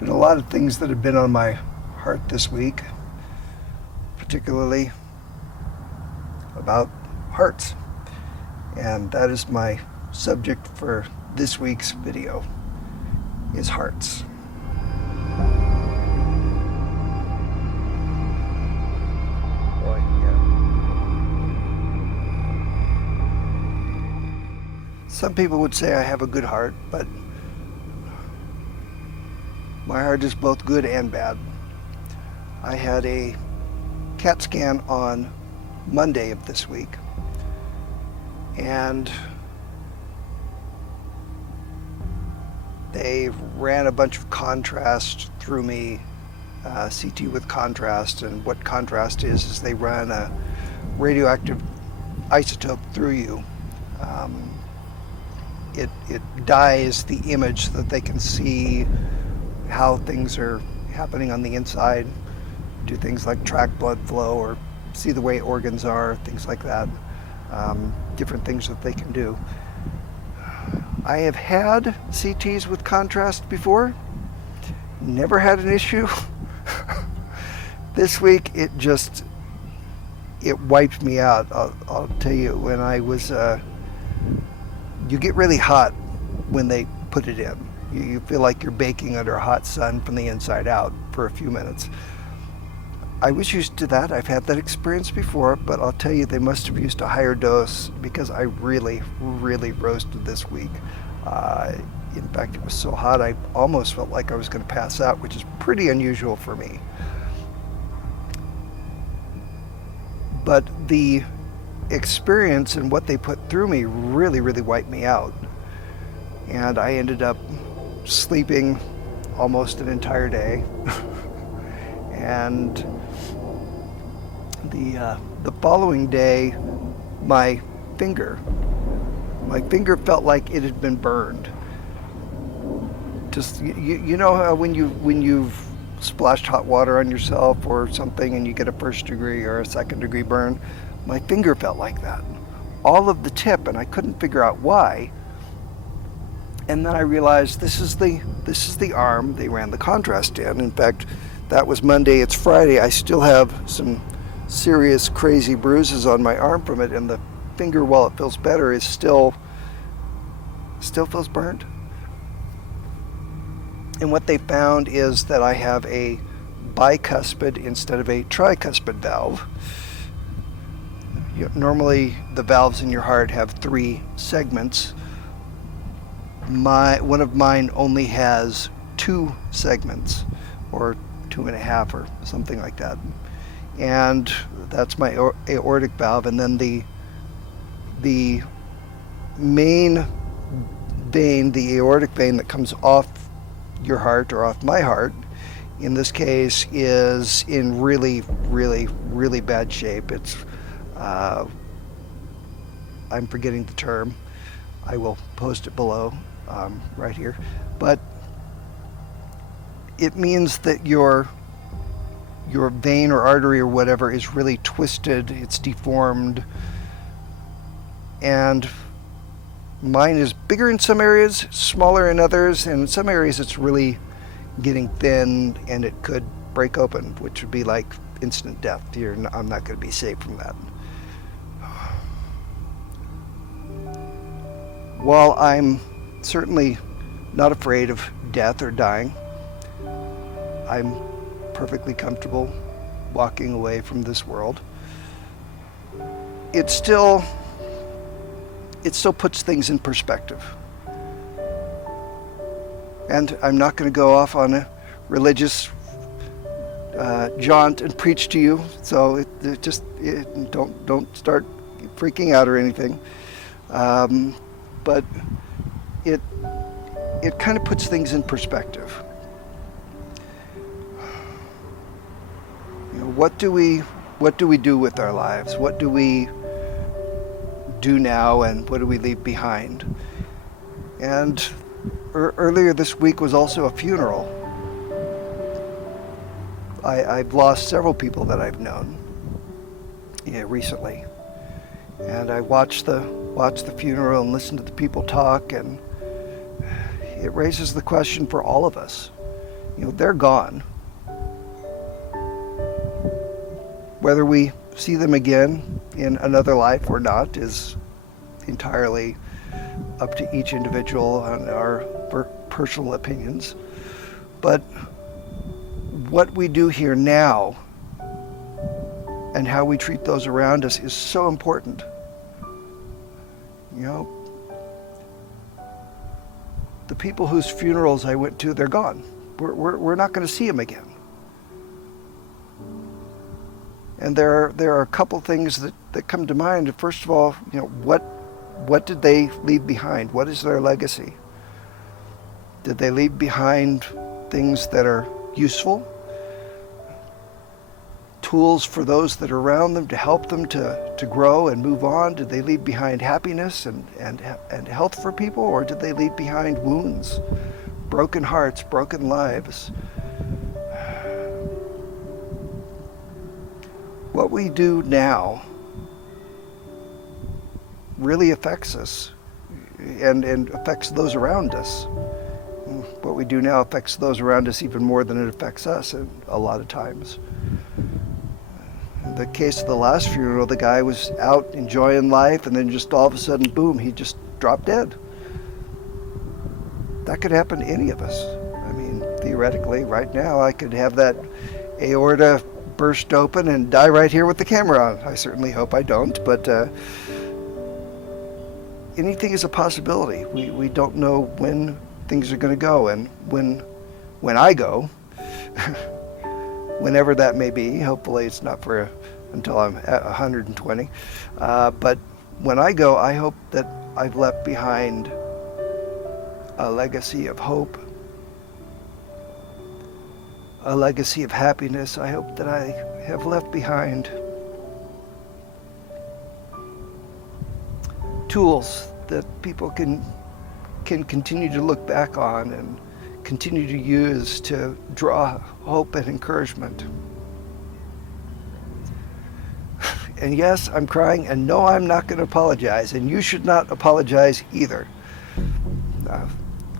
Been a lot of things that have been on my heart this week, particularly about hearts. And that is my subject for this week's video, is hearts. Boy, yeah. Some people would say I have a good heart, but my heart is both good and bad. I had a CAT scan on Monday of this week, and they ran a bunch of contrast through me, CT with contrast. And what contrast is they run a radioactive isotope through you. It dyes the image so that they can see how things are happening on the inside, do things like track blood flow or see the way organs are, things like that, different things that they can do. I have had CTs with contrast before, never had an issue. This week it wiped me out. I'll tell you, when I was, you get really hot when they put it in. You feel like you're baking under a hot sun from the inside out for a few minutes. I was used to that. I've had that experience before, but I'll tell you, they must have used a higher dose because I really, really roasted this week. In fact, it was so hot I almost felt like I was going to pass out, which is pretty unusual for me. But the experience and what they put through me really, really wiped me out. And I ended up sleeping almost an entire day. And the following day, my finger felt like it had been burned. Just you know how when you've splashed hot water on yourself or something and you get a first degree or a second degree burn, my finger felt like that, all of the tip, and I couldn't figure out why. And then I realized this is the arm they ran the contrast in. In fact, that was Monday. It's Friday. I still have some serious, crazy bruises on my arm from it, and the finger, while it feels better, is still feels burnt. And what they found is that I have a bicuspid instead of a tricuspid valve. Normally, the valves in your heart have 3 segments. One of mine only has 2 segments, or 2.5, or something like that. And that's my aortic valve. And then the main vein, the aortic vein that comes off your heart, or off my heart, in this case, is in really, really, really bad shape. It's I'm forgetting the term. I will post it below, right here. But it means that your vein or artery or whatever is really twisted, it's deformed, and mine is bigger in some areas, smaller in others, and in some areas it's really getting thin and it could break open, which would be like instant death. I'm not going to be safe from that. While I'm certainly not afraid of death or dying, I'm perfectly comfortable walking away from this world. It still puts things in perspective. And I'm not going to go off on a religious jaunt and preach to you, so don't start freaking out or anything. But it kind of puts things in perspective. You know, what do we do with our lives? What do we do now, and what do we leave behind? And earlier this week was also a funeral. I've lost several people that I've known recently, and I watched the funeral and listened to the people talk, and it raises the question for all of us: they're gone. Whether we see them again in another life or not is entirely up to each individual and our personal opinions. But what we do here now and how we treat those around us is so important. The people whose funerals I went to, they're gone. We're not going to see them again. And there are a couple things that come to mind. First of all, what did they leave behind? What is their legacy? Did they leave behind things that are useful? Tools for those that are around them to help them to grow and move on? Did they leave behind happiness and health for people? Or did they leave behind wounds, broken hearts, broken lives? What we do now really affects us and affects those around us. What we do now affects those around us even more than it affects us a lot of times. In the case of the last funeral, the guy was out enjoying life, and then just all of a sudden, boom, he just dropped dead. That could happen to any of us. I mean, theoretically, right now, I could have that aorta burst open and die right here with the camera on. I certainly hope I don't, but anything is a possibility. We don't know when things are going to go, and when I go, whenever that may be. Hopefully it's not until I'm at 120. But when I go, I hope that I've left behind a legacy of hope, a legacy of happiness. I hope that I have left behind tools that people can continue to look back on and continue to use to draw hope and encouragement. And yes, I'm crying, and no, I'm not going to apologize, and you should not apologize either.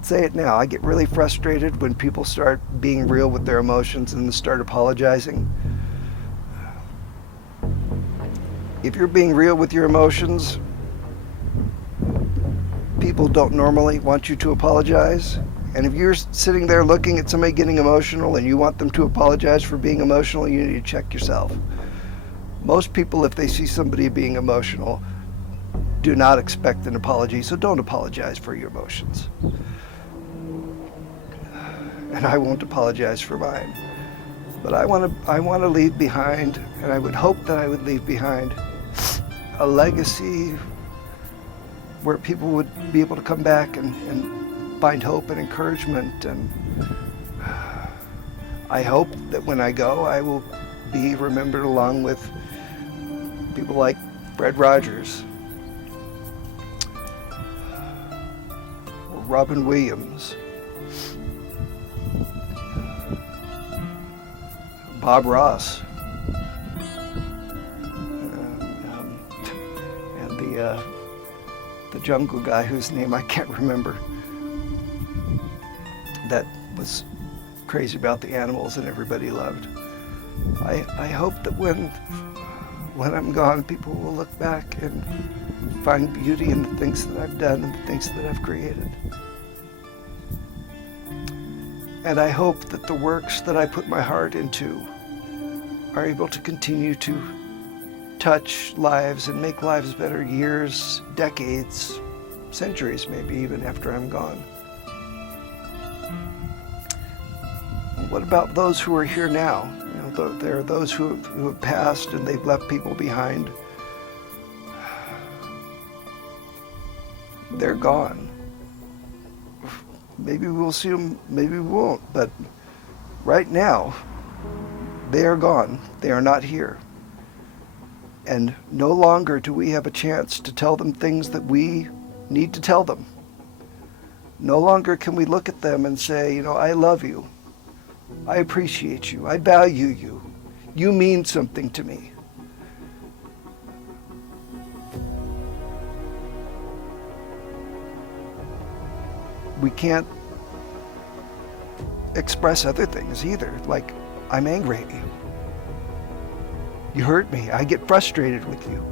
Say it now. I get really frustrated when people start being real with their emotions and start apologizing. If you're being real with your emotions, people don't normally want you to apologize. And if you're sitting there looking at somebody getting emotional and you want them to apologize for being emotional, you need to check yourself. Most people, if they see somebody being emotional, do not expect an apology, so don't apologize for your emotions. And I won't apologize for mine. But I want to leave behind, and I would hope that I would leave behind a legacy where people would be able to come back and find hope and encouragement. And I hope that when I go, I will be remembered along with people like Fred Rogers, or Robin Williams, Bob Ross, and the jungle guy whose name I can't remember, that was crazy about the animals and everybody loved. I hope that when I'm gone, people will look back and find beauty in the things that I've done and the things that I've created. And I hope that the works that I put my heart into are able to continue to touch lives and make lives better years, decades, centuries maybe even after I'm gone. What about those who are here now? There are those who have passed and they've left people behind. They're gone. Maybe we'll see them, maybe we won't, but right now, they are gone. They are not here. And no longer do we have a chance to tell them things that we need to tell them. No longer can we look at them and say, I love you. I appreciate you. I value you. You mean something to me. We can't express other things either. Like, I'm angry at you. You hurt me. I get frustrated with you.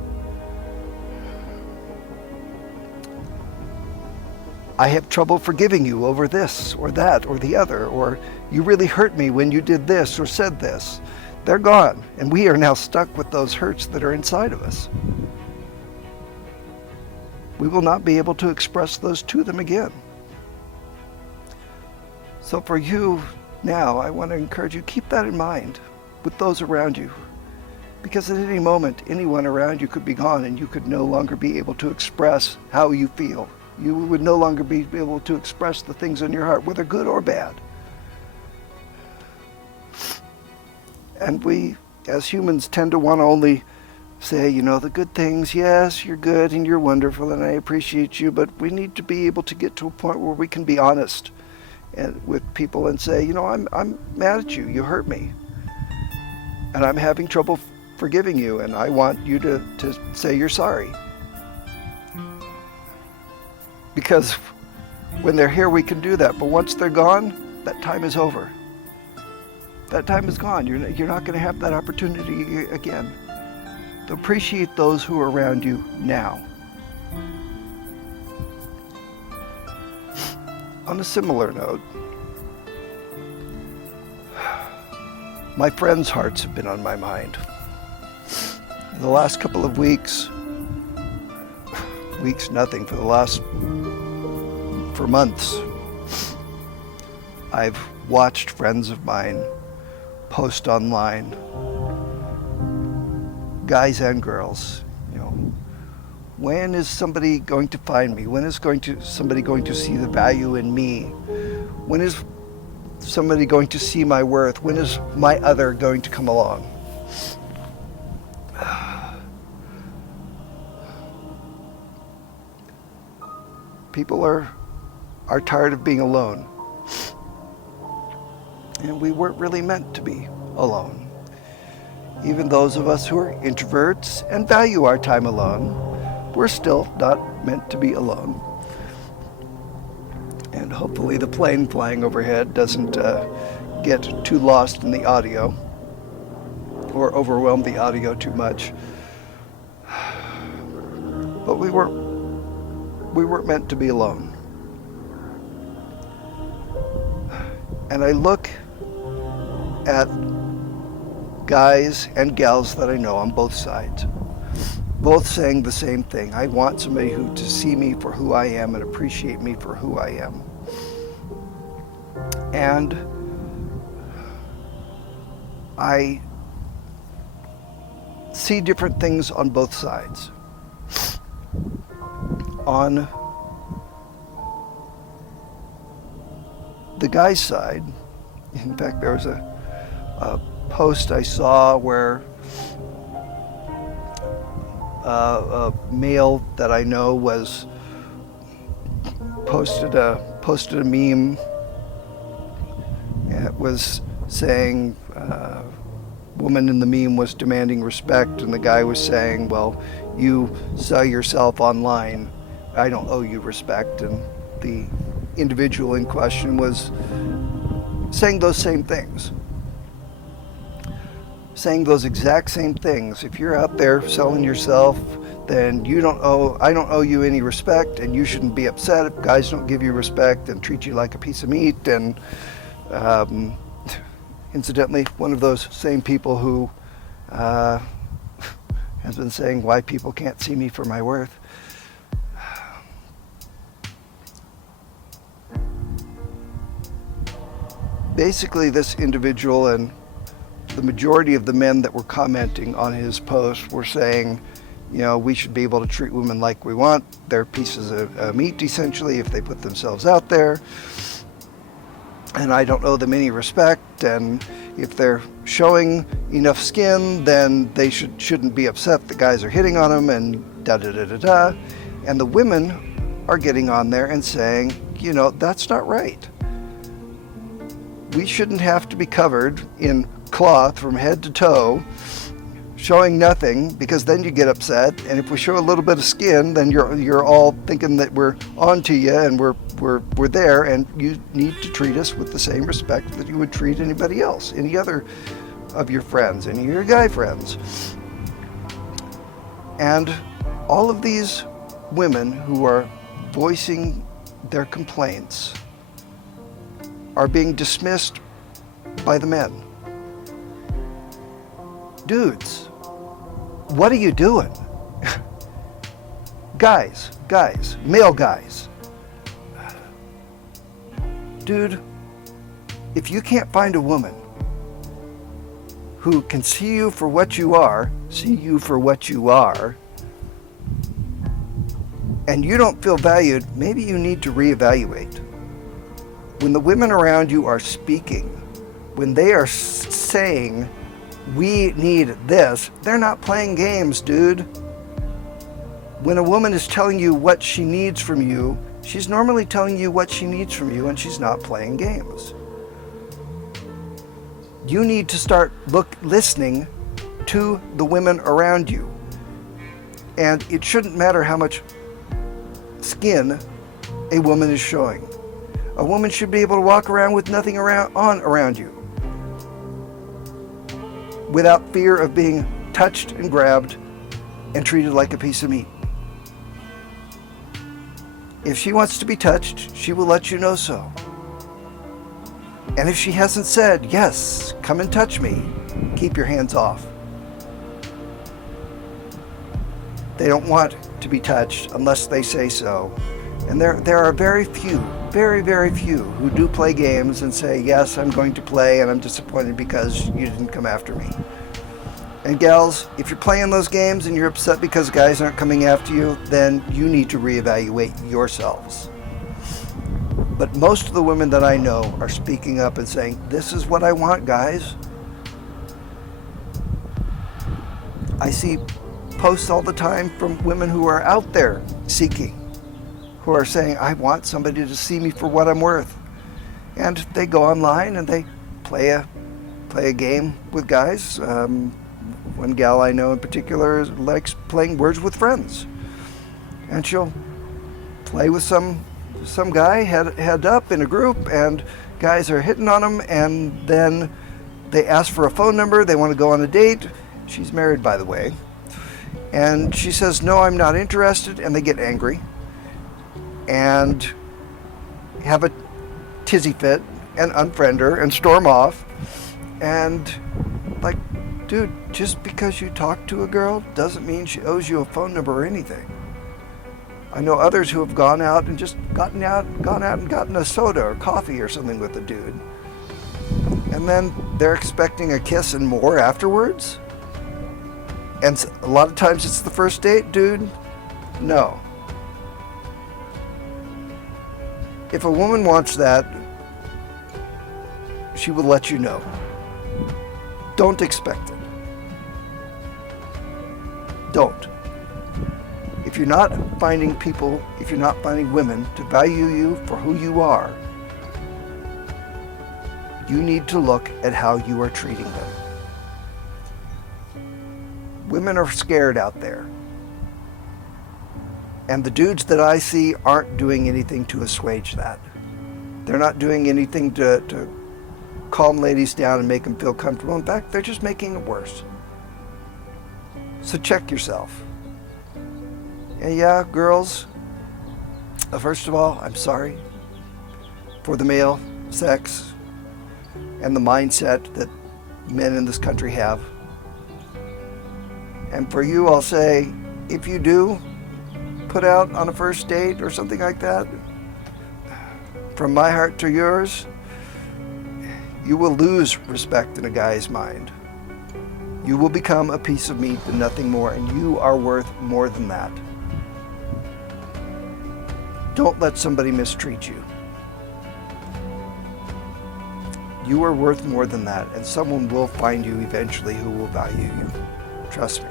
I have trouble forgiving you over this or that or the other, or you really hurt me when you did this or said this. They're gone, and we are now stuck with those hurts that are inside of us. We will not be able to express those to them again. So for you now, I want to encourage you, keep that in mind with those around you. Because at any moment, anyone around you could be gone and you could no longer be able to express how you feel. You would no longer be able to express the things in your heart, whether good or bad. And we, as humans, tend to want to only say, the good things. Yes, you're good and you're wonderful and I appreciate you, but we need to be able to get to a point where we can be honest with people and say, I'm mad at you. You hurt me. And I'm having trouble forgiving you, and I want you to say you're sorry. Because when they're here, we can do that. But once they're gone, that time is over. That time is gone. You're not going to have that opportunity again. To appreciate those who are around you now. On a similar note, my friends' hearts have been on my mind. In the last couple of weeks, nothing, for months, I've watched friends of mine post online, guys and girls, when is somebody going to find me? When is somebody going to see the value in me? When is somebody going to see my worth? When is my other going to come along? People are tired of being alone. And we weren't really meant to be alone. Even those of us who are introverts and value our time alone, we're still not meant to be alone. And hopefully the plane flying overhead doesn't get too lost in the audio or overwhelm the audio too much. But we weren't meant to be alone. And I look at guys and gals that I know on both sides, both saying the same thing. I want somebody to see me for who I am and appreciate me for who I am. And I see different things on both sides. On the guy's side, in fact, there was a post I saw where a male that I know was posted a meme. It was saying, woman in the meme was demanding respect, and the guy was saying, well, you sell yourself online, I don't owe you respect. And the individual in question was saying those same things. Saying those exact same things. If you're out there selling yourself, then I don't owe you any respect, and you shouldn't be upset if guys don't give you respect and treat you like a piece of meat. And incidentally, one of those same people who has been saying why people can't see me for my worth. Basically, this individual and the majority of the men that were commenting on his post were saying, we should be able to treat women like we want. They're pieces of meat, essentially, if they put themselves out there. And I don't owe them any respect. And if they're showing enough skin, then they shouldn't be upset that guys are hitting on them and da-da-da-da-da. And the women are getting on there and saying, that's not right. We shouldn't have to be covered in cloth from head to toe, showing nothing, because then you get upset. And if we show a little bit of skin, then you're all thinking that we're on to you and we're there, and you need to treat us with the same respect that you would treat anybody else, any other of your friends, any of your guy friends. And all of these women who are voicing their complaints are being dismissed by the men. Dudes, what are you doing? Guys, male guys. Dude, if you can't find a woman who can see you for what you are, and you don't feel valued, maybe you need to reevaluate. When the women around you are speaking, when they are saying, we need this, they're not playing games, dude. When a woman is telling you what she needs from you, she's normally telling you what she needs from you, and she's not playing games. You need to start listening to the women around you. And it shouldn't matter how much skin a woman is showing. A woman should be able to walk around with nothing around you, without fear of being touched and grabbed and treated like a piece of meat. If she wants to be touched, she will let you know so. And if she hasn't said, yes, come and touch me, keep your hands off. They don't want to be touched unless they say so. And there are very few, very few who do play games and say, yes, I'm going to play, and I'm disappointed because you didn't come after me. And gals, if you're playing those games and you're upset because guys aren't coming after you, then you need to reevaluate yourselves. But most of the women that I know are speaking up and saying, this is what I want, guys. I see posts all the time from women who are out there seeking, who are saying, I want somebody to see me for what I'm worth. And they go online and they play a game with guys. One gal I know in particular likes playing Words with Friends. And she'll play with some guy head up in a group, and guys are hitting on them, and then they ask for a phone number. They want to go on a date. She's married, by the way. And she says, no, I'm not interested, and they get angry and have a tizzy fit and unfriend her and storm off. And like, dude, just because you talk to a girl doesn't mean she owes you a phone number or anything. I know others who have gone out and just gone out and gotten a soda or coffee or something with a dude. And then they're expecting a kiss and more afterwards. And a lot of times it's the first date, dude. No. If a woman wants that, she will let you know. Don't expect it. Don't. If you're not finding women to value you for who you are, you need to look at how you are treating them. Women are scared out there. And the dudes that I see aren't doing anything to assuage that. They're not doing anything to calm ladies down and make them feel comfortable. In fact, they're just making it worse. So check yourself. And yeah, girls, first of all, I'm sorry for the male sex and the mindset that men in this country have. And for you, I'll say, if you do put out on a first date or something like that, from my heart to yours, you will lose respect in a guy's mind. You will become a piece of meat and nothing more, and you are worth more than that. Don't let somebody mistreat you. You are worth more than that, and someone will find you eventually who will value you. Trust me.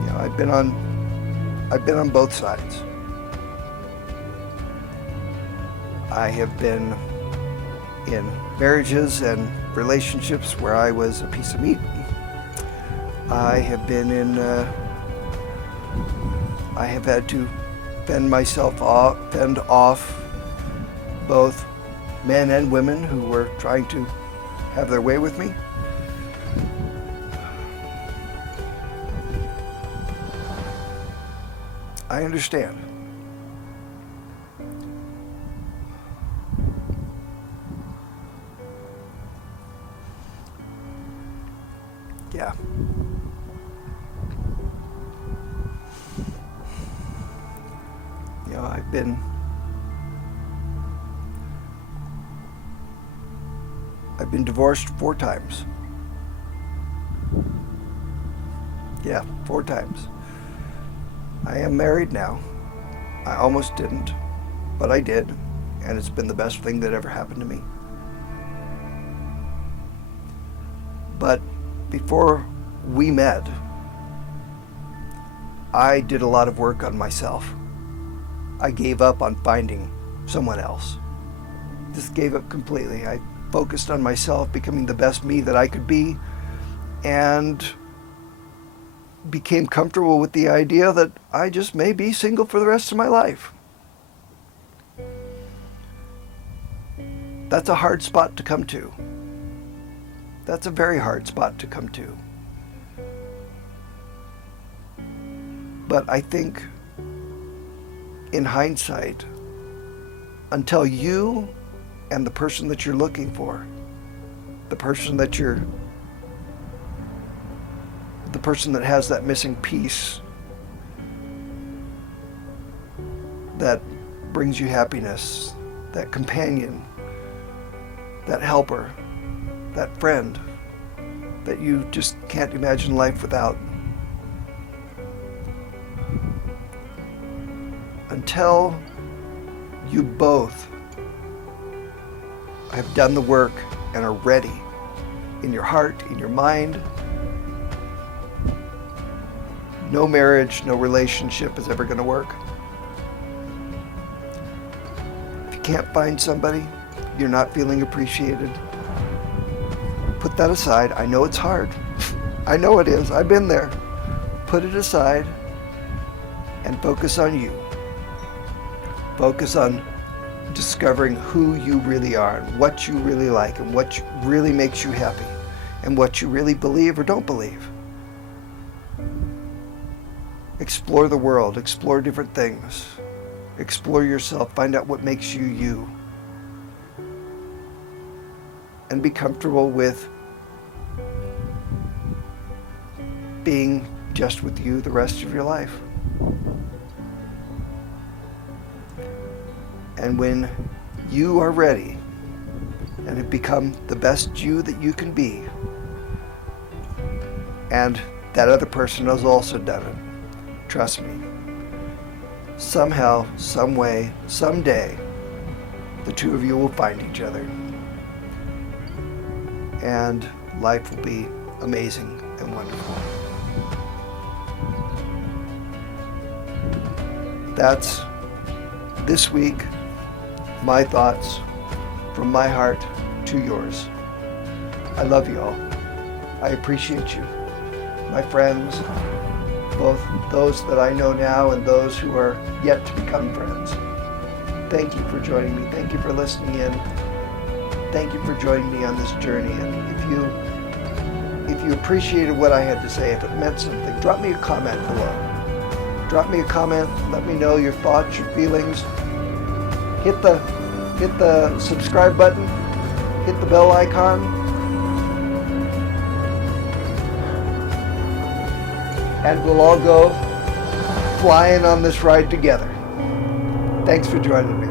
You know, I've been on both sides. I have been in marriages and relationships where I was a piece of meat, I have been in, I have had to fend off both men and women who were trying to have their way with me. I understand. Yeah. You know, I've been divorced 4 times. Yeah, 4 times. I am married now. I almost didn't, but I did, and it's been the best thing that ever happened to me. But before we met, I did a lot of work on myself. I gave up on finding someone else. Just gave up completely. I focused on myself, becoming the best me that I could be, and became comfortable with the idea that I just may be single for the rest of my life. That's a hard spot to come to. That's a very hard spot to come to. But I think, in hindsight, until you and the person that you're looking for, the person that has that missing piece that brings you happiness, that companion, that helper, that friend that you just can't imagine life without. Until you both have done the work and are ready in your heart, in your mind, no marriage, no relationship is ever going to work. If you can't find somebody, you're not feeling appreciated, put that aside. I know it's hard. I know it is. I've been there. Put it aside and focus on you. Focus on discovering who you really are and what you really like and what really makes you happy and what you really believe or don't believe. Explore the world, explore different things, explore yourself, find out what makes you you, and be comfortable with being just with you the rest of your life. And when you are ready and have become the best you that you can be, and that other person has also done it, trust me, somehow, some way, someday, the two of you will find each other. And life will be amazing and wonderful. That's, this week, my thoughts from my heart to yours. I love you all. I appreciate you. My friends, both those that I know now and those who are yet to become friends. Thank you for joining me. Thank you for listening in. Thank you for joining me on this journey. And if you appreciated what I had to say, if it meant something, drop me a comment below. Drop me a comment. Let me know your thoughts, your feelings. Hit the subscribe button. Hit the bell icon. And we'll all go flying on this ride together. Thanks for joining me.